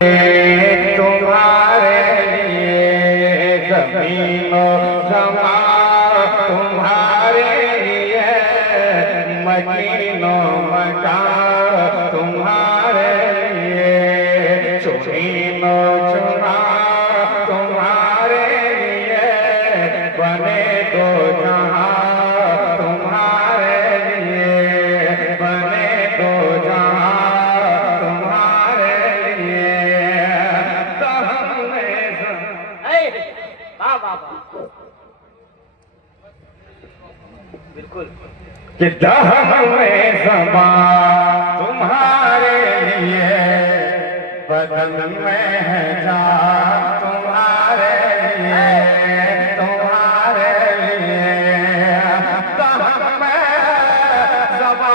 तुम्हारे लिए ज़मीनों समा, तुम्हारे लिए मकीनों मकान, तुम्हारे लिए चुनीनो चुना, तुम्हारे लिए बने दो जहां, तुम्हारे लिए बने दो जहां, तुम्हारे लिए तो हमें बिल्कुल कि दहम में समा तुम्हारे लिए, बदन में है जान तुम्हारे लिए, तुम्हारे लिए दहम में समा।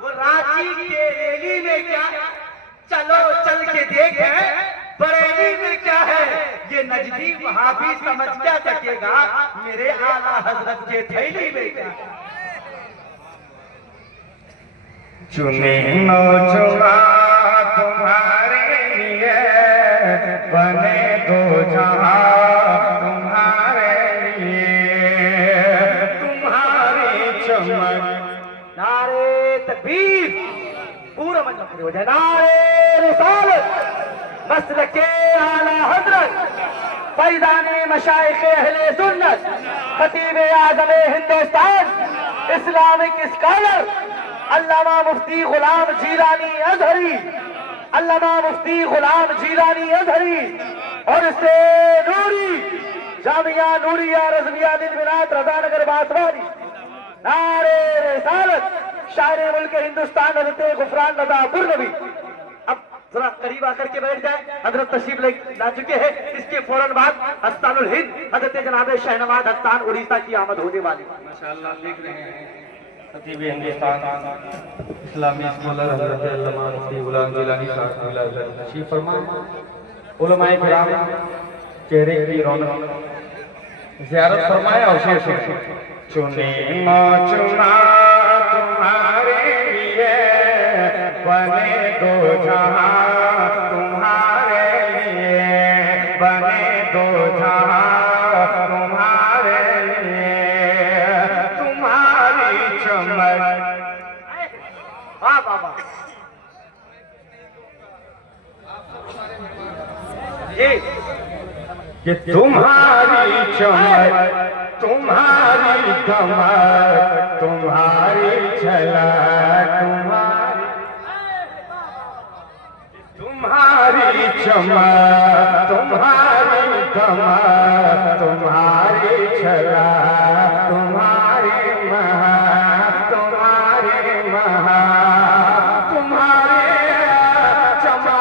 वो रांची के रैली में क्या, चलो चल के देखे बरेली में क्या है, ये नजदीक वहां भी समझ क्या सकेगा मेरे आला हजरत के थैली में क्या। चुनीनो चुना तुम्हारे लिए, बने दो जहां तुम्हारे लिए, तुम्हारी चमक। नारे तकबीर, पूरा मंच खड़े हो जाए। नारे रिसालत, मसल के आला हजरत, फैज़ाने मशाइख़े अहले सुन्नत, खतीब आज़म हिंदुस्तान, इस्लामिक स्कॉलर अल्लामा मुफ्ती गुलाम जीलानी अज़हरी, अल्लामा मुफ्ती गुलाम जीलानी अज़हरी और इससे नूरी जामिया नूरिया रज़विया लिलबिनात रज़ानगर बासवारी। नारे रिसालत, शायर मुल्क हिंदुस्तान हज़रत गुफरान रज़ा बुर्नवी। अब जरा करीब आकर के बैठ जाए, हजरत तशरीफ ला चुके हैं। इसके फौरन बाद हस्तानुल हिंद हजरत जनाब शहनवाज हस्तान उड़ीसा की आमद होने वाली। माशाअल्लाह देख रहे हैं खतीब हिंदुस्तान इस्लामी स्कॉलर हजरत अल्लामा मुफ्ती गुलाम जिलानी साहब तशरीफ फरमाए। उलमाए किराम चेहरे की रौनक ज़ियारत फरमाए और शेर सुनाए। चुनीनो चुना तुम्हारे लिए, बने दो जहां तुम्हारे लिए, बने दो जहां तुम्हारे लिए, तुम्हारी चमक। वाह वाह वाह, कि तुम्हारी चमक, तुम्हारी कमर, तुम्हारी झलक, तुम्हारी चमक, तुम्हारी कमर, तुम्हारी झलक, तुम्हारी महक, तुम्हारी महक, तुम्हारी चमक।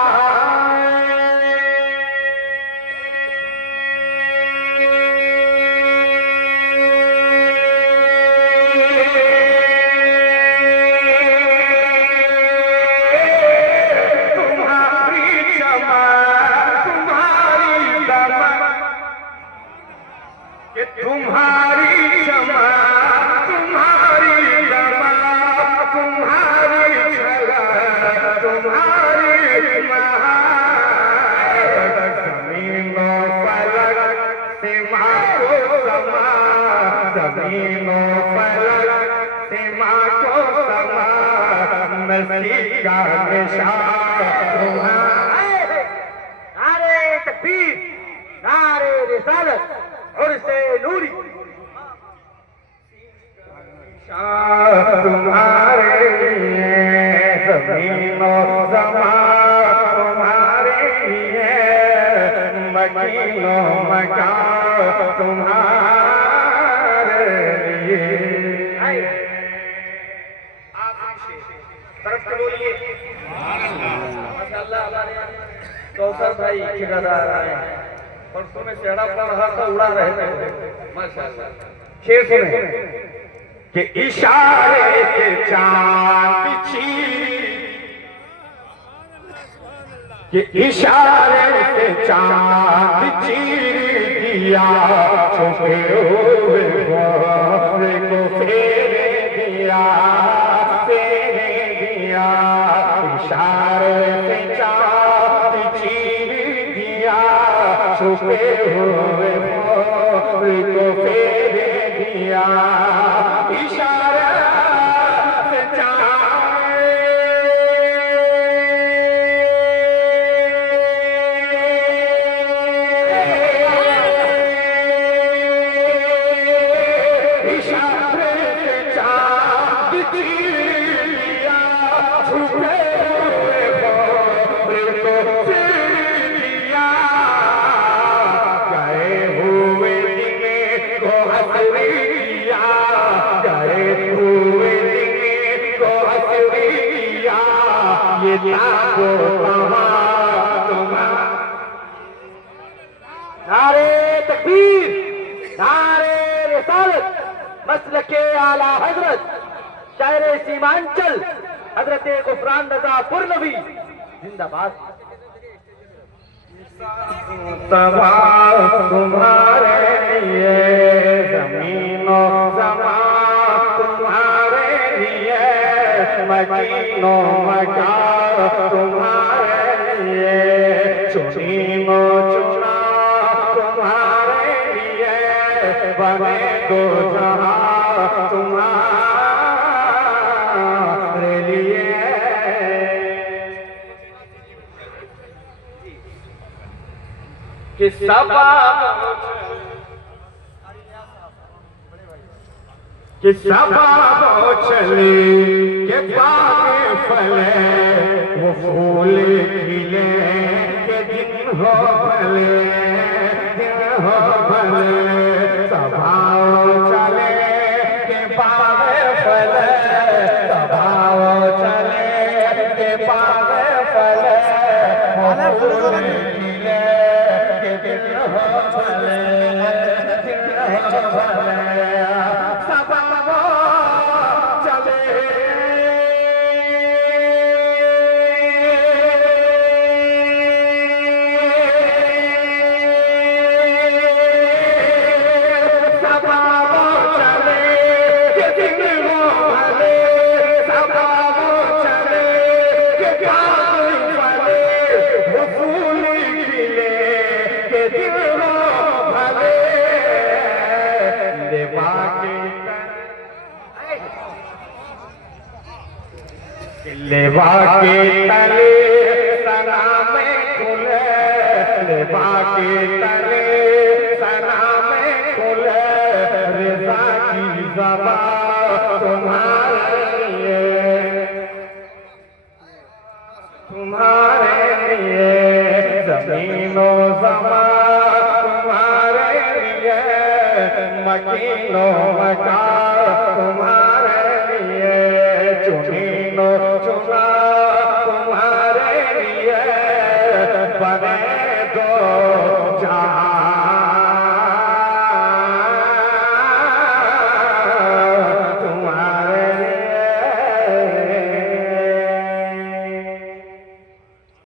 तुम्हारी क्षमा, तुम्हारी दमा, तुम्हारी झलक, तुम्हारी महक, ज़मीनों फलक सीमा को समा, ज़मीनों फलक सीमा को समा, नसीब का निशान तुम्हारे। नारे तकबीर, नारे रिसालत और से नूरी। तुम्हारे लिए ज़मीनो ज़मा तुम्हारे लिए मकीनो मकान तुम्हारे लिए। तरफ से बोलिए माशाअल्लाह। हमारे कौसर भाई ठेकेदार आए हैं, परसों में चेहरा पड़ रहा था, उड़ा रहे थे माशाअल्लाह। शेर सुने कि इशारे से चांद कि इशारे से चांद चीर दिया छुपे हुए ख्वाबे को फेरे दिया इशारे से चांद चीर दिया छुपे हुए ख्वाबे को फेरे दिया इशारे से नारे तकबीर, नारे रिसालत, मसलके आला हजरत, शायरे सीमांचल हजरत गुफरान रजा पुरनवी जिंदाबाद। तबाह तुम्हारे लिए ज़मीनो ज़मा तुम्हारे लिए मकीनो मकान तुम्हारे लिए चुनीनो चुना तुम्हारे लिए बने दो जहां तुम्हारे लिए। कि सबा कि सबा चले के बाग फले वो फूल खिले के दिन हो भले स्वभाव चले के बाग फले स्वभाव चले के बाग फले वो फूल खिले के दिन हो भले लेवा के तले सना में खुले लेवा के तले सना में खुले रिज़ा की ज़बान